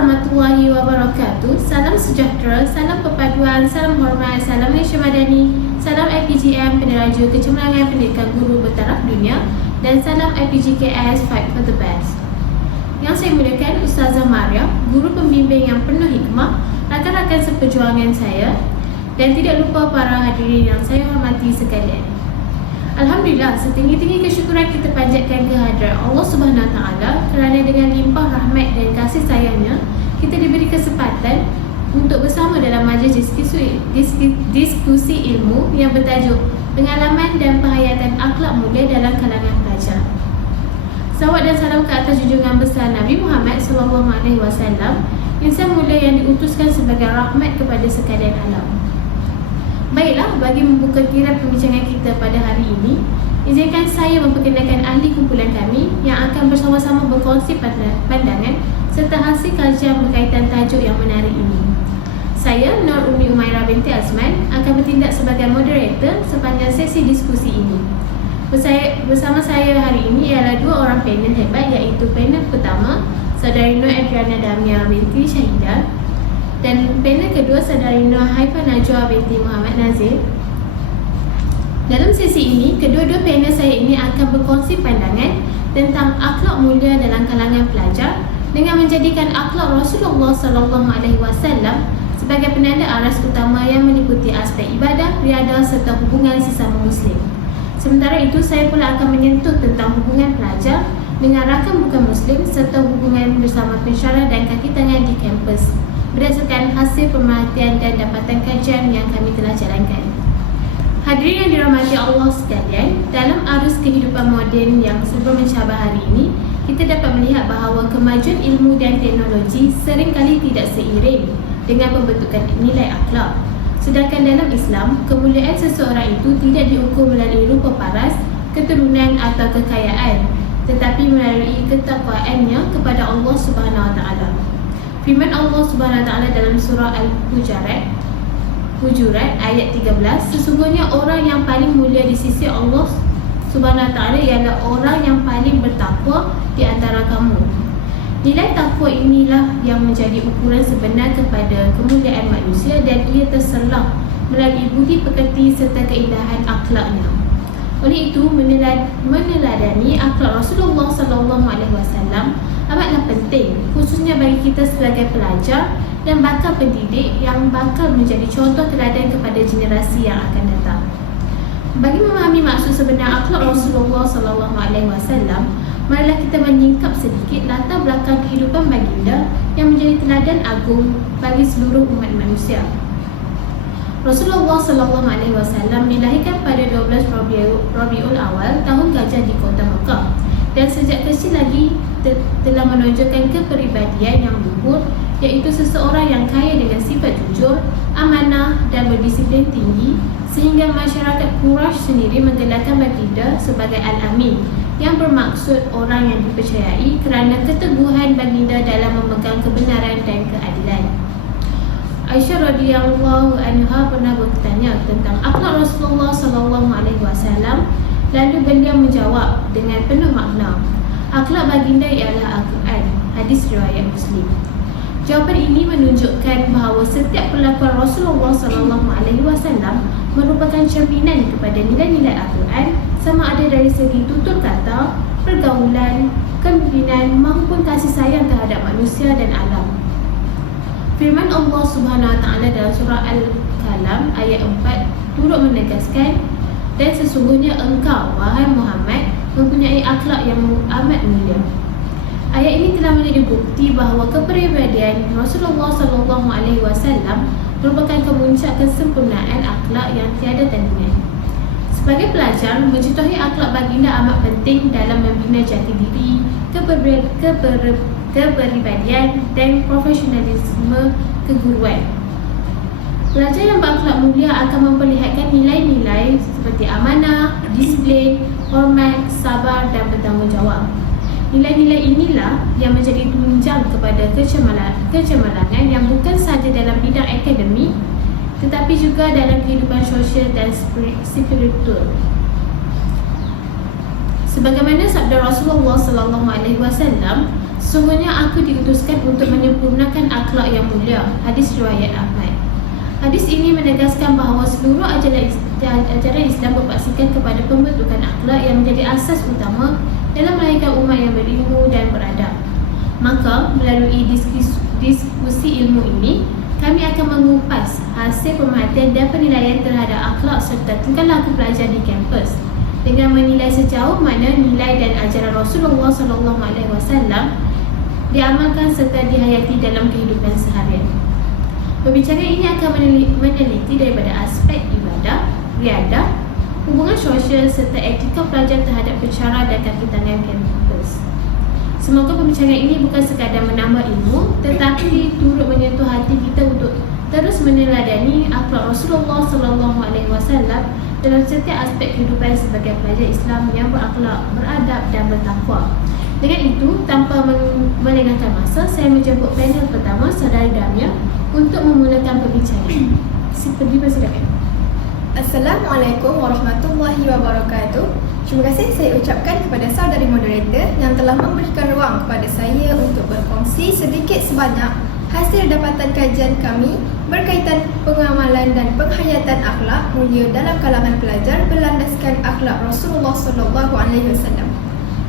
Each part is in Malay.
warahmatullahi wabarakatuh. Salam sejahtera, salam perpaduan, salam hormat, salam Malaysia Madani, salam IPGM Peneraju Kecemerlangan Pendidikan Guru Bertaraf Dunia, dan salam IPGKS Fight for the Best. Yang saya muliakan Ustazah Maria, guru pembimbing yang penuh hikmah, rakan-rakan seperjuangan saya, dan tidak lupa para hadirin yang saya hormati sekalian. Alhamdulillah, setinggi-tinggi kesyukuran kita panjatkan kehadrat Allah Subhanahu Wa Taala kerana dengan limpah rahmat dan kasih sayangnya kita diberi kesempatan untuk bersama dalam majlis diskusi ilmu yang bertajuk Pengalaman dan Penghayatan Akhlak Mulia dalam Kalangan Pelajar. Salawat dan salam ke atas junjungan besar Nabi Muhammad SAW, insan mulia yang diutuskan sebagai rahmat kepada sekalian alam. Baiklah, bagi membuka kirap pembincangan kita pada hari ini, izinkan saya memperkenalkan ahli kumpulan kami yang akan bersama-sama berkongsi pandangan serta hasil kajian berkaitan tajuk yang menarik ini. Saya, Nur Umi Umairah binti Azman, akan bertindak sebagai moderator sepanjang sesi diskusi ini. Bersama saya hari ini ialah dua orang panel hebat, iaitu panel pertama, Saudari Nur Adriana Damia binti Syahidah, dan panel kedua, Saudari Nur Haifah Najwa binti Muhammad Nazir. Dalam sesi ini, kedua-dua panel saya ini akan berkongsi pandangan tentang akhlak mulia dalam kalangan pelajar dengan menjadikan akhlak Rasulullah SAW sebagai penanda aras utama yang meliputi aspek ibadah, riadah serta hubungan sesama Muslim. Sementara itu, saya pula akan menyentuh tentang hubungan pelajar dengan rakan bukan Muslim serta hubungan bersama pensyarah dan kaki tangan di kampus berdasarkan hasil pemerhatian dan dapatan kajian yang kami telah jalankan. Hadirin yang dirahmati Allah sekalian, dalam arus kehidupan moden yang serba mencabar hari ini, kita dapat melihat bahawa kemajuan ilmu dan teknologi seringkali tidak seiring dengan pembentukan nilai akhlak. Sedangkan dalam Islam, kemuliaan seseorang itu tidak diukur melalui rupa paras, keturunan atau kekayaan, tetapi melalui ketakwaannya kepada Allah Subhanahu Wa Taala. Firman Allah Subhanahu Wa Taala dalam surah Al-Hujurat ayat 13, sesungguhnya orang yang paling mulia di sisi Allah Subhanahu Wa Taala ialah orang yang paling bertakwa di antara kamu. Nilai takwa inilah yang menjadi ukuran sebenar kepada kemuliaan manusia, dan ia terserlah melalui budi pekerti serta keindahan akhlaknya. Oleh itu, meneladani akhlak Rasulullah SAW amatlah penting, khususnya bagi kita sebagai pelajar dan bakal pendidik yang bakal menjadi contoh teladan kepada generasi yang akan datang. Bagi memahami maksud sebenar akhlak Rasulullah SAW, marilah kita menyingkap sedikit latar belakang kehidupan baginda yang menjadi teladan agung bagi seluruh umat manusia. Rasulullah SAW dilahirkan pada 12 Rabiul Awal tahun Gajah di kota Mekah, dan sejak kecil lagi telah menunjukkan kepribadian yang luhur, iaitu seseorang yang kaya dengan sifat jujur, amanah dan berdisiplin tinggi, sehingga masyarakat Quraisy sendiri menggelarkan baginda sebagai Al-Amin, yang bermaksud orang yang dipercayai kerana keteguhan baginda dalam memegang kebenaran dan keadilan. Aisyah radhiyallahu anha pernah bertanya tentang akhlak Rasulullah SAW, lalu beliau menjawab dengan penuh makna, akhlak baginda ialah Al-Quran, hadis riwayat Muslim. Jawapan ini menunjukkan bahawa setiap perlakuan Rasulullah SAW merupakan cerminan kepada nilai-nilai Al-Quran, sama ada dari segi tutur kata, pergaulan, kepemimpinan maupun kasih sayang terhadap manusia dan alam. Firman Allah Subhanahu Wa Taala dalam surah Al-Qalam ayat 4 turut menegaskan, dan sesungguhnya engkau, wahai Muhammad, mempunyai akhlak yang amat mulia. Ayat ini telah menjadi bukti bahawa kepribadian Rasulullah SAW merupakan kemuncak kesempurnaan akhlak yang tiada tandingan. Sebagai pelajar, mencontohi akhlak baginda amat penting dalam membina jati diri, kepribadian dan profesionalisme keguruan. Pelajar yang berakhlak mulia akan memperlihatkan nilai-nilai seperti amanah, disiplin, hormat, sabar dan bertanggungjawab. Nilai-nilai inilah yang menjadi tunjang kepada kecemerlangan yang bukan sahaja dalam bidang akademik, tetapi juga dalam kehidupan sosial dan spiritual. Sebagaimana sabda Rasulullah sallallahu alaihi wasallam, sesungguhnya aku diutuskan untuk menyempurnakan akhlak yang mulia. Hadis riwayat Ahmad. Hadis ini menegaskan bahawa seluruh ajaran Islam berpaksikan kepada pembentukan akhlak yang menjadi asas utama dalam melahirkan umat yang berilmu dan beradab. Maka, melalui diskusi ilmu ini, kami akan mengupas hasil pemerhatian dan penilaian terhadap akhlak serta tingkah laku pelajar di kampus dengan menilai sejauh mana nilai dan ajaran Rasulullah SAW diamalkan serta dihayati dalam kehidupan seharian. Perbincangan ini akan meneliti daripada aspek ibadah, riadah, hubungan sosial serta etika pelajar terhadap pencara dan kaki tangan kampus. Semoga perbincangan ini bukan sekadar menambah ilmu, tetapi turut menyentuh hati kita untuk terus meneladani akhlak Rasulullah SAW dalam setiap aspek kehidupan sebagai pelajar Islam yang berakhlak, beradab dan bertakwa. Dengan itu, tanpa melengahkan masa, saya menjemput panel pertama, Saudari Damia, untuk memulakan perbincangan. Dipersilakan. Assalamualaikum warahmatullahi wabarakatuh. Terima kasih saya ucapkan kepada saudari moderator yang telah memberikan ruang kepada saya untuk berkongsi sedikit sebanyak hasil dapatan kajian kami berkaitan pengamalan dan penghayatan akhlak mulia dalam kalangan pelajar berlandaskan akhlak Rasulullah SAW.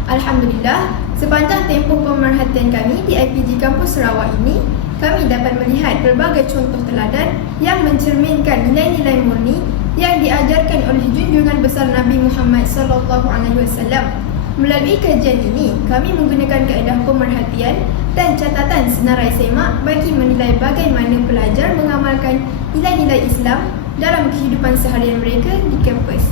Alhamdulillah, sepanjang tempoh pemerhatian kami di IPG Kampus Sarawak ini, kami dapat melihat berbagai contoh teladan yang mencerminkan nilai-nilai murni yang diajarkan oleh junjungan besar Nabi Muhammad SAW. Melalui kajian ini, kami menggunakan kaedah pemerhatian dan catatan senarai semak bagi menilai bagaimana pelajar mengamalkan nilai-nilai Islam dalam kehidupan seharian mereka di kampus.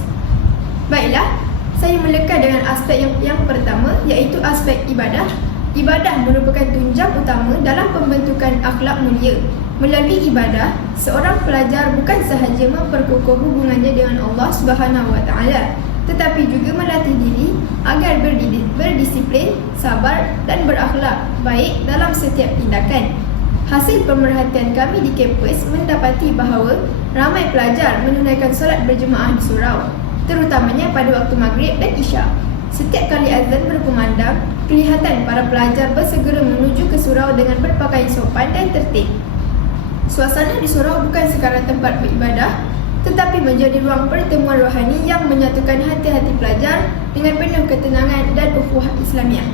Baiklah, saya melekat dengan aspek yang pertama, iaitu aspek ibadah. Ibadah merupakan tunjang utama dalam pembentukan akhlak mulia. Melalui ibadah, seorang pelajar bukan sahaja memperkukuh hubungannya dengan Allah SWT, tetapi juga melatih diri agar berdisiplin, sabar dan berakhlak baik dalam setiap tindakan. Hasil pemerhatian kami di kampus mendapati bahawa ramai pelajar menunaikan solat berjemaah di surau, terutamanya pada waktu maghrib dan isyak. Setiap kali azan berkumandang, kelihatan para pelajar bersegera menuju ke surau dengan berpakaian sopan dan tertib. Suasana di surau bukan sekadar tempat beribadah, tetapi menjadi ruang pertemuan rohani yang menyatukan hati-hati pelajar dengan penuh ketenangan dan ukhuwah Islamiah.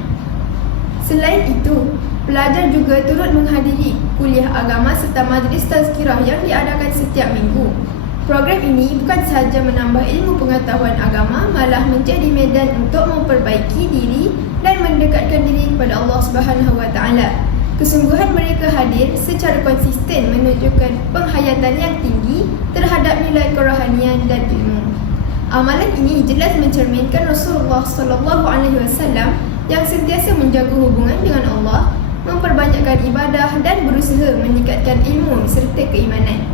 Selain itu, pelajar juga turut menghadiri kuliah agama serta majlis tazkirah yang diadakan setiap minggu. Program ini bukan sahaja menambah ilmu pengetahuan agama, malah menjadi medan untuk memperbaiki diri dan mendekatkan diri kepada Allah SWT. Kesungguhan mereka hadir secara konsisten menunjukkan penghayatan yang tinggi terhadap nilai kerohanian dan ilmu. Amalan ini jelas mencerminkan Rasulullah SAW yang sentiasa menjaga hubungan dengan Allah, memperbanyakkan ibadah dan berusaha meningkatkan ilmu serta keimanan.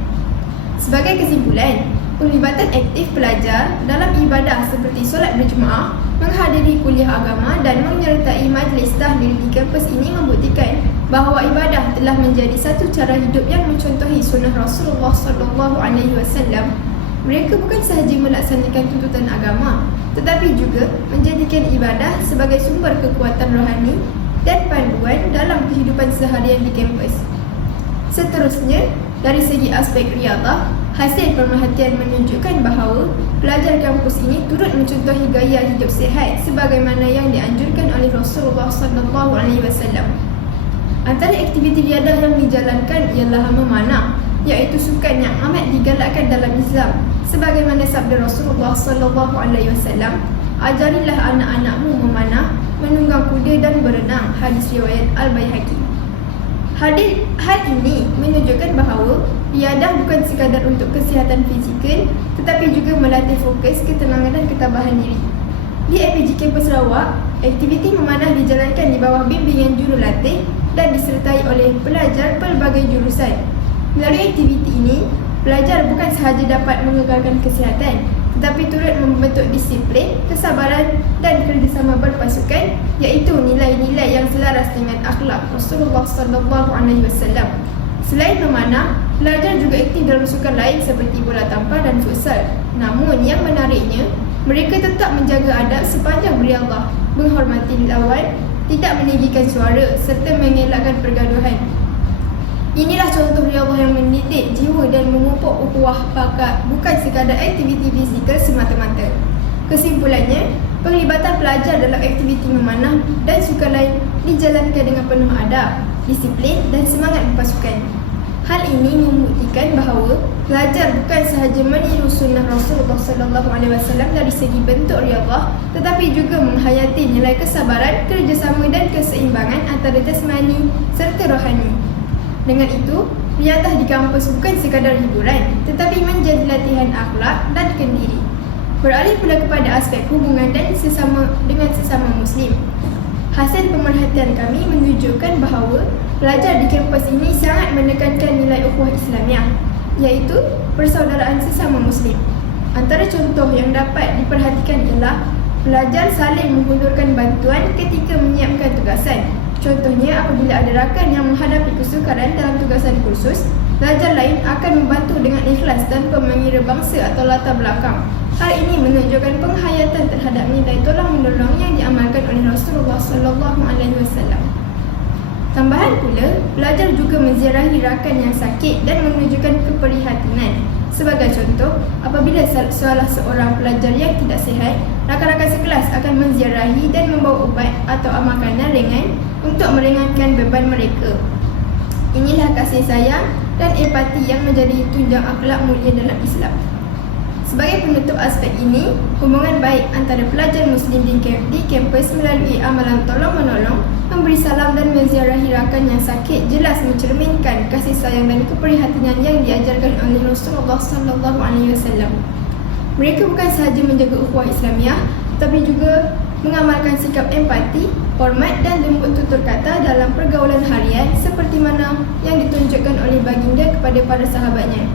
Sebagai kesimpulan, pelibatan aktif pelajar dalam ibadah seperti solat berjemaah, menghadiri kuliah agama dan menyertai majlis tahlil di kampus ini membuktikan bahawa ibadah telah menjadi satu cara hidup yang mencontohi sunnah Rasulullah SAW. Mereka bukan sahaja melaksanakan tuntutan agama, tetapi juga menjadikan ibadah sebagai sumber kekuatan rohani dan panduan dalam kehidupan seharian di kampus. Seterusnya, dari segi aspek riadah, hasil pemerhatian menunjukkan bahawa pelajar kampus ini turut mencontohi gaya hidup sihat sebagaimana yang dianjurkan oleh Rasulullah SAW. Antara aktiviti riadah yang dijalankan ialah memanah, iaitu sukan yang amat digalakkan dalam Islam. Sebagaimana sabda Rasulullah SAW, "Ajarilah anak-anakmu memanah, menunggang kuda dan berenang." Hadis riwayat Al-Baihaqi. Hal ini menunjukkan bahawa riadah bukan sekadar untuk kesihatan fizikal, tetapi juga melatih fokus, ketenangan dan ketabahan diri. Di IPG Kampus Sarawak, aktiviti memanah dijalankan di bawah bimbingan jurulatih dan disertai oleh pelajar pelbagai jurusan. Melalui aktiviti ini, pelajar bukan sahaja dapat mengekalkan kesihatan, tetapi turut membentuk disiplin, kesabaran dan kerjasama berpasukan, iaitu nilai-nilai yang selaras dengan akhlak Rasulullah SAW. Selain memanah, pelajar juga aktif dalam sukan lain seperti bola tampar dan futsal. Namun yang menariknya, Mereka tetap menjaga adab sepanjang beriadah, menghormati lawan, tidak meninggikan suara serta mengelakkan pergaduhan. Inilah contoh riyadhah yang mendidik jiwa dan memupuk ukhuwah bakat, bukan sekadar aktiviti fizikal semata-mata. Kesimpulannya, penglibatan pelajar dalam aktiviti memanah dan sukan lain dijalankan dengan penuh adab, disiplin dan semangat berpasukan. Hal ini membuktikan bahawa pelajar bukan sahaja meniru sunnah Rasulullah SAW dari segi bentuk riyadhah, tetapi juga menghayati nilai kesabaran, kerjasama dan keseimbangan antara jasmani serta rohani. Dengan itu, riyadhah di kampus bukan sekadar hiburan, tetapi menjadi latihan akhlak dan kendiri. Beralih pula kepada aspek hubungan dan sesama Muslim. Hasil pemerhatian kami menunjukkan bahawa pelajar di kampus ini sangat menekankan nilai ukhuwah Islamiah, iaitu persaudaraan sesama Muslim. Antara contoh yang dapat diperhatikan ialah pelajar saling menghulurkan bantuan ketika menyiapkan tugasan. Contohnya, apabila ada rakan yang menghadapi kesukaran dalam tugasan kursus, pelajar lain akan membantu dengan ikhlas tanpa mengira bangsa atau latar belakang. Hal ini menunjukkan penghayatan terhadap nilai tolong-menolong yang diamalkan oleh Rasulullah SAW. Tambahan pula, pelajar juga menziarahi rakan yang sakit dan menunjukkan keprihatinan. Sebagai contoh, apabila salah seorang pelajar yang tidak sihat, rakan-rakan sekelas akan menziarahi dan membawa ubat atau makanan ringan untuk meringankan beban mereka. Inilah kasih sayang dan empati yang menjadi tunjang akhlak mulia dalam Islam. Sebagai penutup aspek ini, hubungan baik antara pelajar Muslim di kampus melalui amalan tolong-menolong, memberi salam dan menziarahi rakan yang sakit jelas mencerminkan kasih sayang dan keprihatinan yang diajarkan oleh Rasulullah SAW. Mereka bukan sahaja menjaga ukhuwah Islamiah, tetapi juga mengamalkan sikap empati, hormat dan lembut tutur kata dalam pergaulan harian seperti mana yang ditunjukkan oleh baginda kepada para sahabatnya.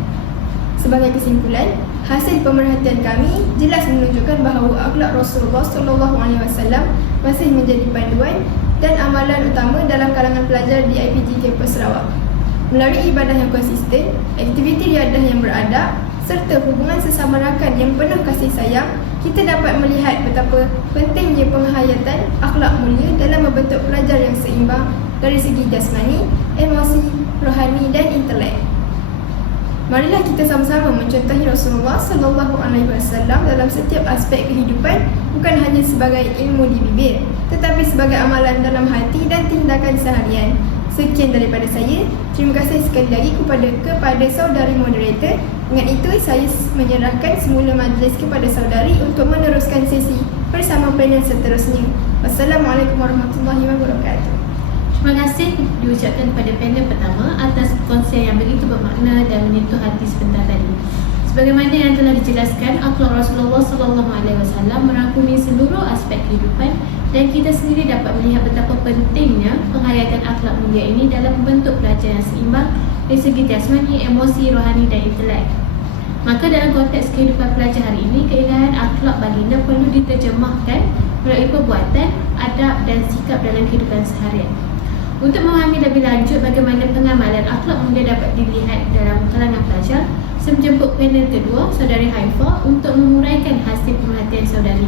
Sebagai kesimpulan, hasil pemerhatian kami jelas menunjukkan bahawa akhlak Rasulullah SAW masih menjadi panduan dan amalan utama dalam kalangan pelajar di IPG Kampus Sarawak. Melalui ibadah yang konsisten, aktiviti riyadhah yang beradab serta hubungan sesama rakan yang penuh kasih sayang, kita dapat melihat betapa pentingnya penghayatan akhlak mulia dalam membentuk pelajar yang seimbang dari segi jasmani, emosi, rohani dan intelek. Marilah kita sama-sama mencontohi Rasulullah SAW dalam setiap aspek kehidupan, bukan hanya sebagai ilmu di bibir, tetapi sebagai amalan dalam hati dan tindakan seharian. Sekian daripada saya. Terima kasih sekali lagi kepada saudari moderator. Dengan itu, saya menyerahkan semula majlis kepada saudari untuk meneruskan sesi bersama panel seterusnya. Wassalamualaikum warahmatullahi wabarakatuh. Terima kasih diucapkan kepada panel pertama atas perkongsian yang begitu bermakna dan menyentuh hati sebentar tadi. Sebagaimana yang telah dijelaskan, akhlak Rasulullah SAW merangkumi seluruh aspek kehidupan dan kita sendiri dapat melihat betapa pentingnya penghayatan akhlak mulia ini dalam membentuk pelajar yang seimbang dari segi jasmani, emosi, rohani dan intelek. Maka dalam konteks kehidupan pelajar hari ini, keindahan akhlak baginda perlu diterjemahkan melalui perbuatan, adab dan sikap dalam kehidupan seharian. Untuk memahami lebih lanjut bagaimana pengamalan akhlak mulia dapat dilihat dalam kalangan pelajar, saya menjemput panel kedua, Saudari Haifah, untuk menguraikan hasil pemerhatian saudari.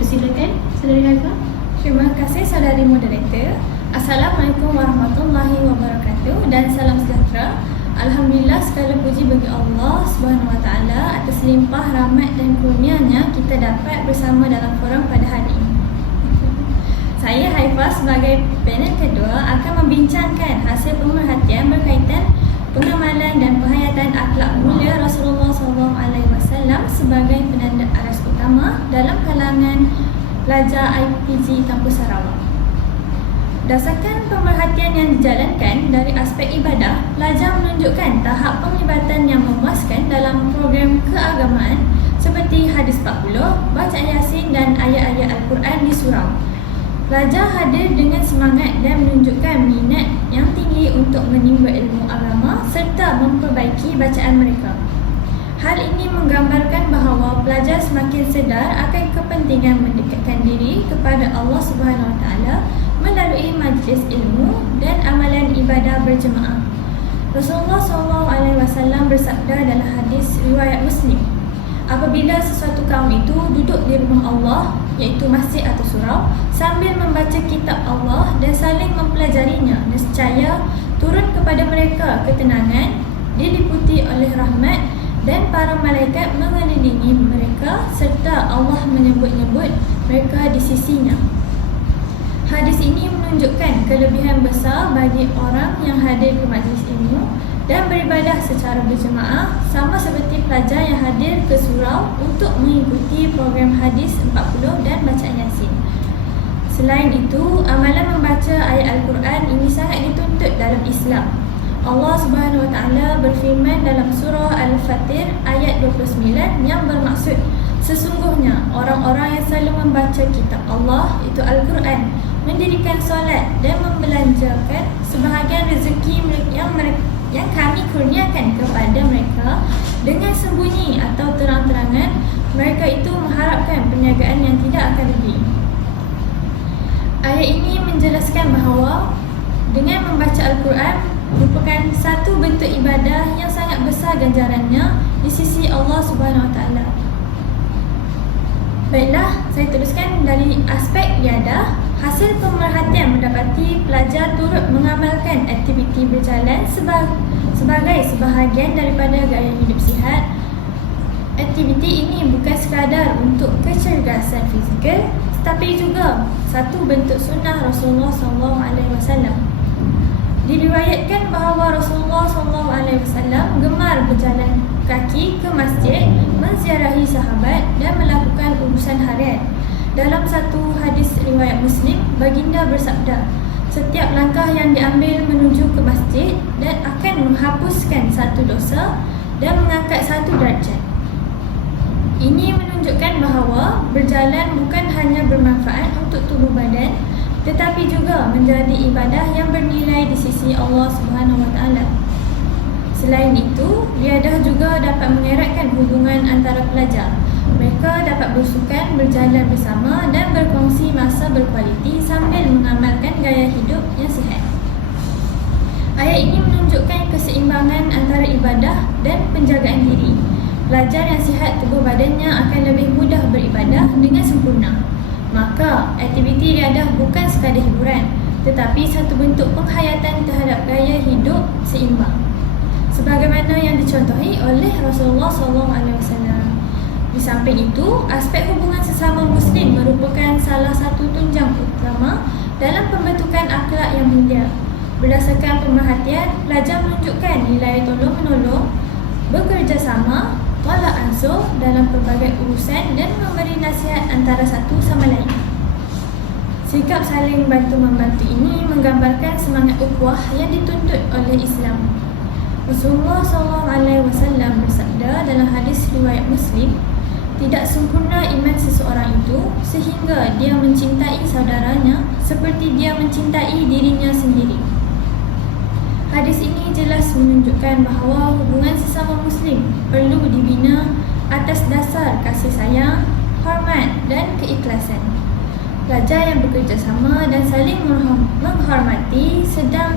Persilakan, Saudari Haifah. Terima kasih saudari moderator. Assalamualaikum warahmatullahi wabarakatuh dan salam sejahtera. Alhamdulillah, segala puji bagi Allah SWT atas limpah rahmat dan kurnianya kita dapat bersama dalam forum pada hari ini. Saya Haifah sebagai panel kedua akan membincangkan hasil pemerhatian berkaitan pengamalan dan penghayatan akhlak mulia Rasulullah SAW sebagai penanda aras utama dalam kalangan pelajar IPG Kampus Sarawak. Berdasarkan pemerhatian yang dijalankan dari aspek ibadah, pelajar menunjukkan tahap penglibatan yang memuaskan dalam program keagamaan seperti hadis 40, bacaan Yasin dan ayat-ayat Al-Quran di surau. Pelajar hadir dengan semangat dan menunjukkan minat yang tinggi untuk menimba ilmu agama serta memperbaiki bacaan mereka. Hal ini menggambarkan bahawa pelajar semakin sedar akan kepentingan mendekatkan diri kepada Allah SWT melalui majlis ilmu dan amalan ibadah berjemaah. Rasulullah SAW bersabda dalam hadis riwayat Muslim, apabila sesuatu kaum itu duduk di rumah Allah, iaitu masjid atau surau, sambil membaca kitab Allah dan saling mempelajarinya, nescaya turun kepada mereka ketenangan, diliputi oleh rahmat, dan para malaikat mengelilingi mereka, serta Allah menyebut-nyebut mereka di sisinya. Hadis ini menunjukkan kelebihan besar bagi orang yang hadir ke majlis ilmu dan beribadah secara berjemaah, sama seperti pelajar yang hadir ke surau untuk mengikuti program hadis 40 dan bacaan Yasin. Selain itu, amalan membaca ayat Al-Quran ini sangat dituntut dalam Islam. Allah Subhanahu Wa Taala berfirman dalam surah Al-Fatir ayat 29 yang bermaksud, sesungguhnya orang-orang yang selalu membaca kitab Allah, itu Al-Quran, mendirikan solat dan membelanjakan sebahagian rezeki yang kami kurniakan kepada mereka dengan sembunyi atau terang-terangan, mereka itu mengharapkan perniagaan yang tidak akan rugi. Ayat ini menjelaskan bahawa dengan membaca Al-Quran merupakan satu bentuk ibadah yang sangat besar ganjarannya di sisi Allah Subhanahu Wa Taala. Baiklah, saya teruskan dari aspek riadah. Hasil pemerhatian mendapati pelajar turut mengamalkan aktiviti berjalan sebagai sebahagian daripada gaya hidup sihat. Aktiviti ini bukan sekadar untuk kecergasan fizikal, tetapi juga satu bentuk sunnah Rasulullah SAW. Diriwayatkan bahawa Rasulullah SAW gemar berjalan kaki ke masjid, menziarahi sahabat dan melakukan urusan harian. Dalam satu hadis riwayat Muslim, baginda bersabda, setiap langkah yang diambil menuju ke masjid dan akan menghapuskan satu dosa dan mengangkat satu darjat. Ini menunjukkan bahawa berjalan bukan hanya bermanfaat untuk tubuh badan, tetapi juga menjadi ibadah yang bernilai di sisi Allah Subhanahu Wa Taala. Selain itu, riadah juga dapat mengeratkan hubungan antara pelajar. Mereka dapat bersukan, berjalan bersama dan berkongsi masa berkualiti sambil mengamalkan gaya hidup yang sihat. Ayat ini menunjukkan keseimbangan antara ibadah dan penjagaan diri. Pelajar yang sihat tubuh badannya akan lebih mudah beribadah dengan sempurna. Maka, aktiviti riadah bukan sekadar hiburan, tetapi satu bentuk penghayatan terhadap gaya hidup seimbang, sebagaimana yang dicontohi oleh Rasulullah SAW. Di samping itu, aspek hubungan sesama Muslim merupakan salah satu tunjang utama dalam pembentukan akhlak yang mulia. Berdasarkan pemerhatian, pelajar menunjukkan nilai tolong-menolong, bekerjasama, tolak ansur dalam pelbagai urusan dan memberi nasihat antara satu sama lain. Sikap saling bantu-membantu ini menggambarkan semangat ukhuwah yang dituntut oleh Islam. Rasulullah SAW bersabda dalam hadis riwayat Muslim, tidak sempurna iman seseorang itu sehingga dia mencintai saudaranya seperti dia mencintai dirinya sendiri. Hadis ini jelas menunjukkan bahawa hubungan sesama Muslim perlu dibina atas dasar kasih sayang, hormat dan keikhlasan. Pelajar yang bekerjasama dan saling menghormati sedang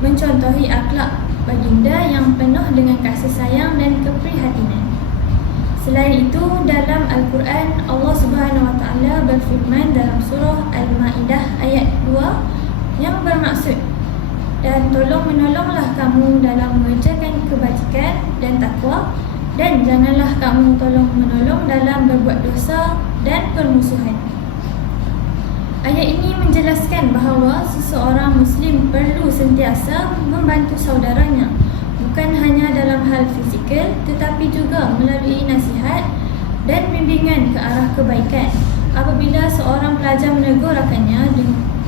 mencontohi akhlak baginda yang penuh dengan kasih sayang dan keprihatinan. Selain itu, dalam Al-Quran, Allah Subhanahu Wa Taala berfirman dalam surah Al-Ma'idah ayat 2 yang bermaksud, dan tolong-menolonglah kamu dalam mengerjakan kebajikan dan takwa, dan janganlah kamu tolong-menolong dalam berbuat dosa dan permusuhan. Ayat ini menjelaskan bahawa seseorang Muslim perlu sentiasa membantu saudaranya, bukan hanya dalam hal fizikal tetapi juga melalui nasihat dan bimbingan ke arah kebaikan. Apabila seorang pelajar menegur rakannya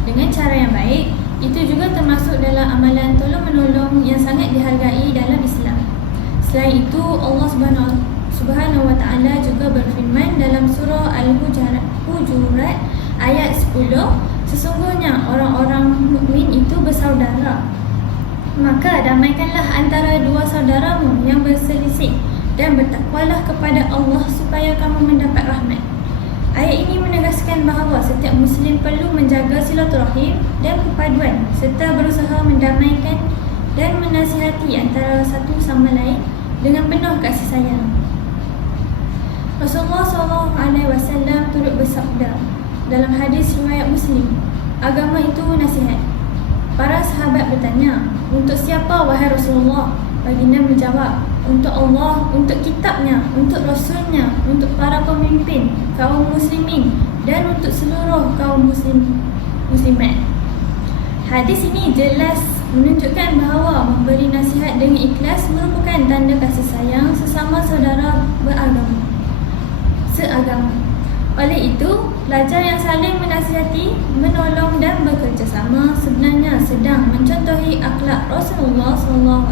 dengan cara yang baik, itu juga termasuk dalam amalan tolong-menolong yang sangat dihargai dalam Islam. Selain itu, Allah Subhanahu Wa Taala juga berfirman dalam surah Al-Hujurat ayat 10, sesungguhnya orang-orang mukmin itu bersaudara. Maka damaikanlah antara dua saudaramu yang berselisih dan bertakwalah kepada Allah supaya kamu mendapat rahmat. Ayat ini menegaskan bahawa setiap Muslim perlu menjaga silaturahim dan perpaduan serta berusaha mendamaikan dan menasihati antara satu sama lain dengan penuh kasih sayang. Rasulullah SAW turut bersabda dalam hadis riwayat Muslim, agama itu nasihat. Para sahabat bertanya, untuk siapa wahai Rasulullah? Baginda menjawab, untuk Allah, untuk kitabnya, untuk Rasulnya, untuk para pemimpin kaum muslimin dan untuk seluruh kaum muslimat. Hadis ini jelas menunjukkan bahawa memberi nasihat dengan ikhlas merupakan tanda kasih sayang sesama saudara seagama. Oleh itu, pelajar yang saling menasihati, menolong dan bekerjasama sebenarnya sedang mencontohi akhlak Rasulullah SAW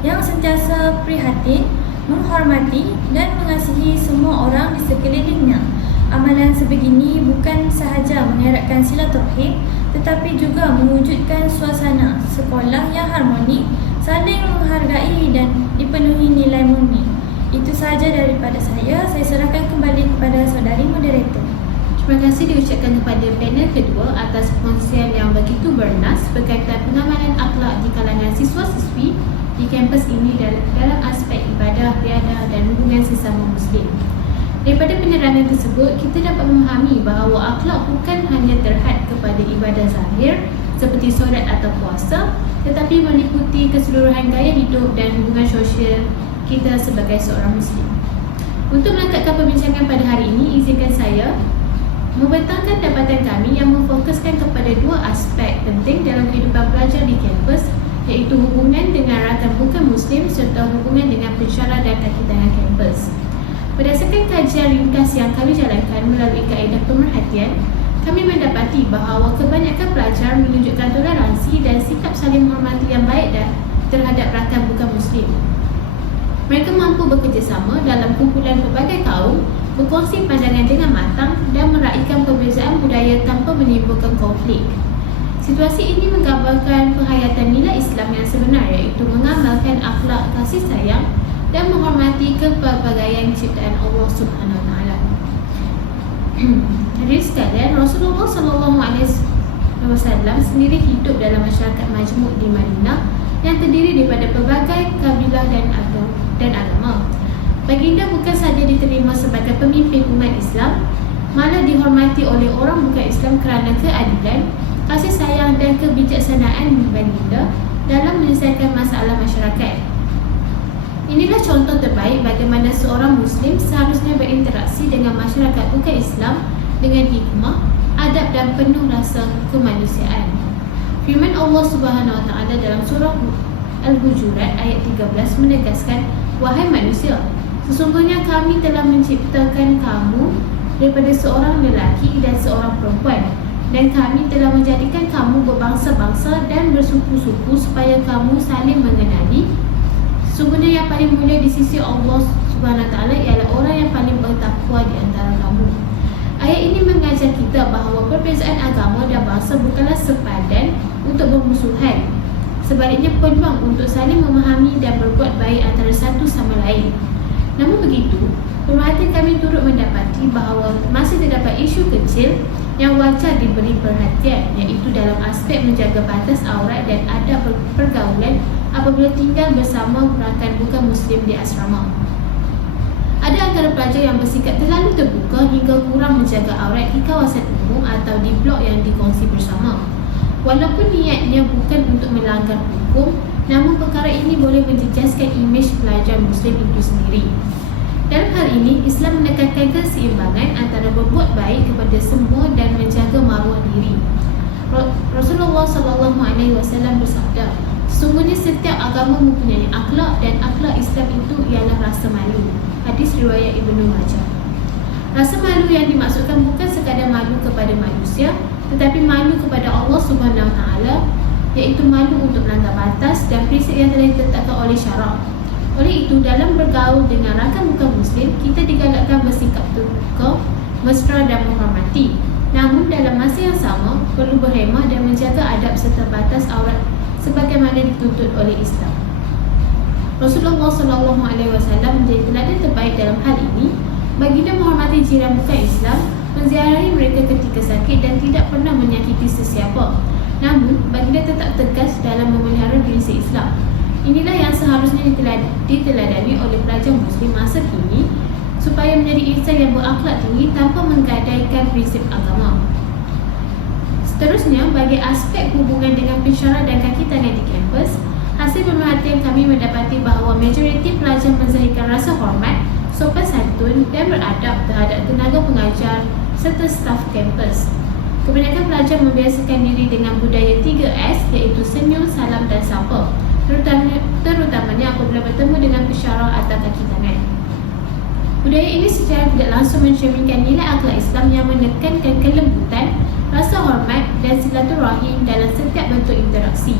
yang sentiasa prihatin, menghormati dan mengasihi semua orang di sekelilingnya. Amalan sebegini bukan sahaja mengeratkan silaturahim, tetapi juga mewujudkan suasana sekolah yang harmoni, saling menghargai dan dipenuhi nilai murni. Itu sahaja daripada saya serahkan kembali kepada saudari moderator. Terima kasih diucapkan kepada panel kedua atas perkongsian yang begitu bernas berkaitan pengamalan akhlak di kalangan siswa-siswi di kampus ini dalam aspek ibadah, riadah dan hubungan sesama Muslim. Daripada penerangan tersebut, kita dapat memahami bahawa akhlak bukan hanya terhad kepada ibadah zahir seperti solat atau puasa, tetapi meliputi keseluruhan gaya hidup dan hubungan sosial kita sebagai seorang Muslim. Untuk melengkapkan perbincangan pada hari ini, izinkan saya membentangkan dapatan kami yang memfokuskan kepada dua aspek penting dalam kehidupan pelajar di kampus, iaitu hubungan dengan rakan bukan Muslim serta hubungan dengan pensyarah dan kaki tangan kampus. Berdasarkan kajian ringkas yang kami jalankan melalui kaedah pemerhatian, kami mendapati bahawa kebanyakan pelajar menunjukkan toleransi dan sikap saling menghormati yang baik terhadap rakan bukan Muslim. Mereka mampu bekerjasama dalam kumpulan pelbagai kaum, berkongsi pandangan dengan matang dan meraihkan perbezaan budaya tanpa menimbulkan konflik. Situasi ini menggambarkan penghayatan nilai Islam yang sebenar, iaitu mengamalkan akhlak kasih sayang dan menghormati kepelbagaian ciptaan Allah Subhanahu Wa Taala. Hadirin sekalian, Rasulullah SAW sendiri hidup dalam masyarakat majmuk di Madinah yang terdiri daripada pelbagai kabilah dan agama. Baginda bukan sahaja diterima sebagai pemimpin umat Islam, malah dihormati oleh orang bukan Islam kerana keadilan, kasih sayang dan kebijaksanaan baginda dalam menyelesaikan masalah masyarakat. Inilah contoh terbaik bagaimana seorang Muslim seharusnya berinteraksi dengan masyarakat bukan Islam dengan hikmah, adab dan penuh rasa kemanusiaan. Firman Allah Subhanahu Wa Taala dalam surah Al-Hujurat ayat 13 menegaskan, wahai manusia, sesungguhnya kami telah menciptakan kamu daripada seorang lelaki dan seorang perempuan, dan kami telah menjadikan kamu berbangsa-bangsa dan bersuku-suku supaya kamu saling mengenali. Sesungguhnya yang paling mulia di sisi Allah Subhanahu Wa Taala ialah orang yang paling bertakwa di antara kamu. Ayat ini mengajar kita bahawa perbezaan agama dan bangsa bukanlah sepadan untuk bermusuhan. Sebaliknya, peluang untuk saling memahami dan berbuat baik antara satu sama lain. Namun begitu, pemerhatian kami turut mendapati bahawa masih terdapat isu kecil yang wajar diberi perhatian, iaitu dalam aspek menjaga batas aurat dan adab pergaulan apabila tinggal bersama rakan bukan Muslim di asrama. Ada antara pelajar yang bersikap terlalu terbuka hingga kurang menjaga aurat di kawasan umum atau di blok yang dikongsi bersama. Walaupun niatnya bukan untuk melanggar hukum, namun perkara ini boleh menjejaskan imej pelajar Muslim itu sendiri. Dalam hal ini, Islam menekankan keseimbangan antara berbuat baik kepada semua dan menjaga maruah diri. Rasulullah SAW bersabda, sesungguhnya setiap agama mempunyai akhlak dan akhlak Islam itu ialah rasa malu. Hadis riwayat Ibnu Majah. Rasa malu yang dimaksudkan bukan sekadar malu kepada manusia, tetapi malu kepada Allah Subhanahu Wa Taala, iaitu malu untuk melanggar batas dan prinsip yang telah ditetapkan oleh syarak. Oleh itu, dalam bergaul dengan rakan bukan Muslim, kita digalakkan bersikap terbuka, mesra dan menghormati. Namun dalam masa yang sama, perlu berhemah dan menjaga adab serta batas aurat sebagaimana dituntut oleh Islam. Rasulullah SAW menjadi teladan terbaik dalam hal ini. Baginda menghormati jiran bukan Islam, menziarahi mereka ketika sakit dan tidak pernah menyakiti sesiapa. Namun, baginda tetap tegas dalam memelihara prinsip Islam. Inilah yang seharusnya diteladani oleh pelajar Muslim masa kini, supaya menjadi insan yang berakhlak tinggi tanpa menggadaikan prinsip agama. Seterusnya, bagi aspek hubungan dengan pensyarah dan kaki tangan di kampus, hasil pemerhatian kami mendapati bahawa majoriti pelajar menzahirkan rasa hormat, sopan santun dan beradab terhadap tenaga pengajar serta staf kampus. Kebanyakan pelajar membiasakan diri dengan budaya 3S, iaitu senyum, salam dan sapa, terutamanya apabila bertemu dengan pensyarah atau kaki tangan. Budaya ini secara tidak langsung mencerminkan nilai akhlak Islam yang menekankan kelembutan, rasa hormat dan silaturahim dalam setiap bentuk interaksi.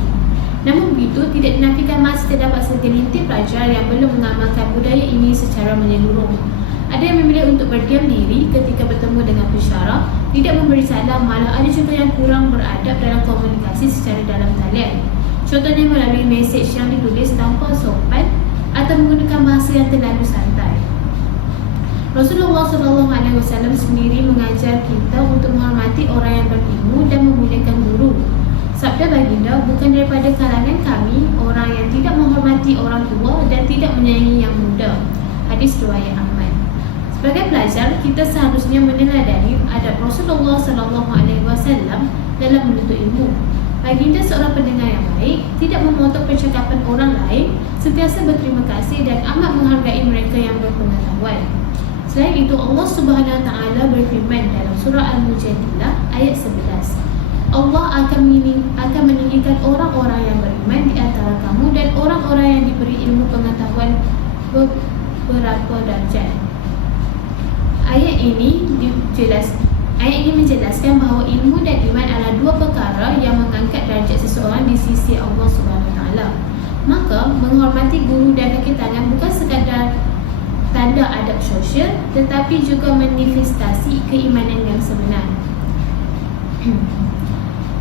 Namun begitu, tidak dinafikan masih terdapat segelintir pelajar yang belum mengamalkan budaya ini secara menyeluruh. Ada yang memilih untuk berdiam diri ketika bertemu dengan pensyarah, tidak memberi salam, malah ada juga yang kurang beradab dalam komunikasi secara dalam talian. Contohnya melalui mesej yang ditulis tanpa sopan atau menggunakan bahasa yang terlalu santai. Rasulullah SAW sendiri mengajar kita untuk menghormati orang yang berilmu dan memuliakan guru. Sabda baginda, bukan daripada kalangan kami orang yang tidak menghormati orang tua dan tidak menyayangi yang muda. Hadis riwayat Ahmad. Sebagai pelajar, kita seharusnya meneladani adab Rasulullah SAW dalam menuntut ilmu. Baginda seorang pendengar yang baik, tidak memotong percakapan orang lain, sentiasa berterima kasih dan amat menghargai mereka yang berpengetahuan. Selain itu, Allah Subhanahu Wa Taala berfirman dalam surah Al-Mujadilah ayat 11, Allah akan meninggikan orang-orang yang beriman di antara kamu dan orang-orang yang diberi ilmu pengetahuan beberapa darjat. Ayat ini menjelaskan bahawa ilmu dan iman adalah dua perkara yang mengangkat darjat seseorang di sisi Allah Subhanahu Wa Taala. Maka menghormati guru dan kaki tangan bukan sekadar tanda adab sosial, tetapi juga manifestasi keimanan yang sebenar.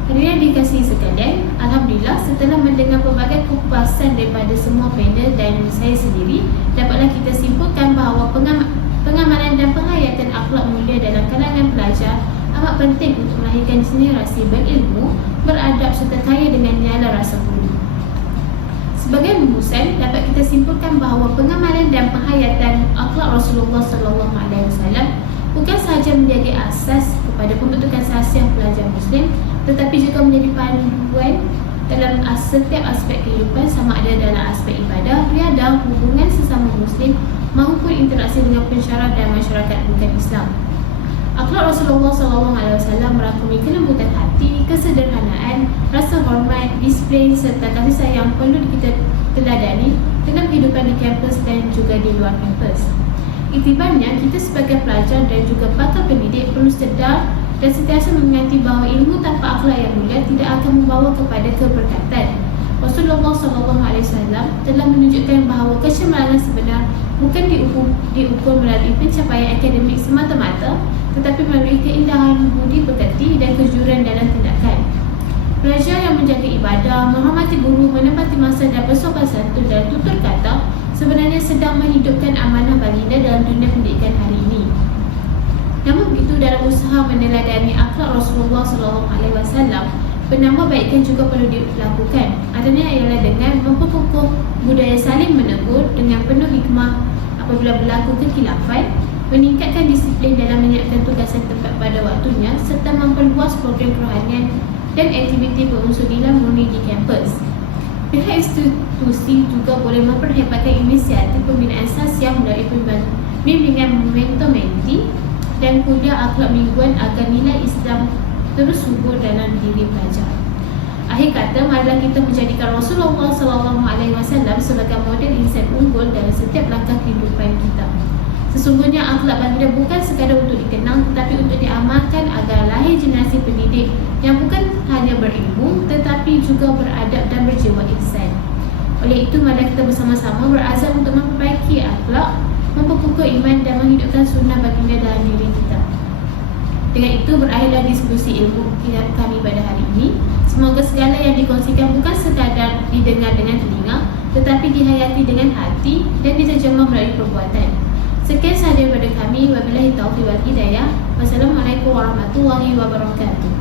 Hadirin dikasihi sekalian, Alhamdulillah setelah mendengar pelbagai kupasan daripada semua panel dan saya sendiri, dapatlah kita simpulkan bahawa pengamalan dan penghayatan akhlak mulia dalam kalangan pelajar amat penting untuk melahirkan generasi berilmu, beradab serta kaya dengan nyala rasa budi. Sebagai rumusan, dapat kita simpulkan bahawa pengamalan dan penghayatan akhlak Rasulullah SAW bukan sahaja menjadi asas kepada pembentukan sahsiah pelajar Muslim, tetapi juga menjadi panduan dalam setiap aspek kehidupan, sama ada dalam aspek ibadah, riadah, hubungan sesama Muslim maupun interaksi dengan pensyarah dan masyarakat bukan Islam. Akhlak Rasulullah SAW merangkumi kelembutan hati, kesederhanaan, rasa hormat, disiplin serta kasih sayang perlu kita teladani dalam kehidupan di kampus dan juga di luar kampus. Iktibarnya, kita sebagai pelajar dan juga pakar pendidik perlu sedar dan sentiasa mengingati bahawa ilmu tanpa akhlak yang mulia tidak akan membawa kepada keberkatan. Rasulullah SAW telah menunjukkan bahawa kecemerlangan sebenar bukan diukur melalui pencapaian akademik semata-mata, tetapi melalui keindahan budi pekerti dan kejujuran dalam tindakan. Pelajar yang menjaga ibadah, menghormati guru, menepati masa dan bersopan santun dan tutur kata sebenarnya sedang menghidupkan amanah baginda dalam dunia pendidikan hari ini. Namun begitu, dalam usaha meneladani akhlak Rasulullah SAW, penambahbaikan juga perlu dilakukan. Adanya ialah dengan memperkukuh budaya saling menegur dengan penuh hikmah apabila berlaku kekhilafan, meningkatkan disiplin dalam menyiapkan tugasan tepat pada waktunya serta memperluas program kerohanian dan aktiviti berunsur nilai murni di kampus. Pihak institusi juga boleh memperhebatkan inisiatif pembinaan sahsiah melalui bimbingan mentor-mentee dan kuliah akhlak mingguan agar nilai Islam terus subur dalam diri pelajar. Akhir kata, marilah kita menjadikan Rasulullah SAW sebagai model insan unggul dalam setiap langkah kehidupan kita. Sesungguhnya akhlak baginda bukan sekadar untuk dikenang, tetapi untuk diamalkan agar lahir generasi pendidik yang bukan hanya berilmu tetapi juga beradab dan berjiwa ihsan. Oleh itu, marilah kita bersama-sama berazam untuk memperbaiki akhlak, memperkukuh iman dan menghidupkan sunnah baginda dalam diri kita. Dengan itu berakhirlah diskusi ilmu kami pada hari ini. Semoga segala yang dikongsikan bukan sekadar didengar dengan telinga, tetapi dihayati dengan hati dan diterjemah melalui perbuatan. Sekian sahaja daripada kami. Wabillahi taufiq wal hidayah. Wassalamualaikum warahmatullahi wabarakatuh.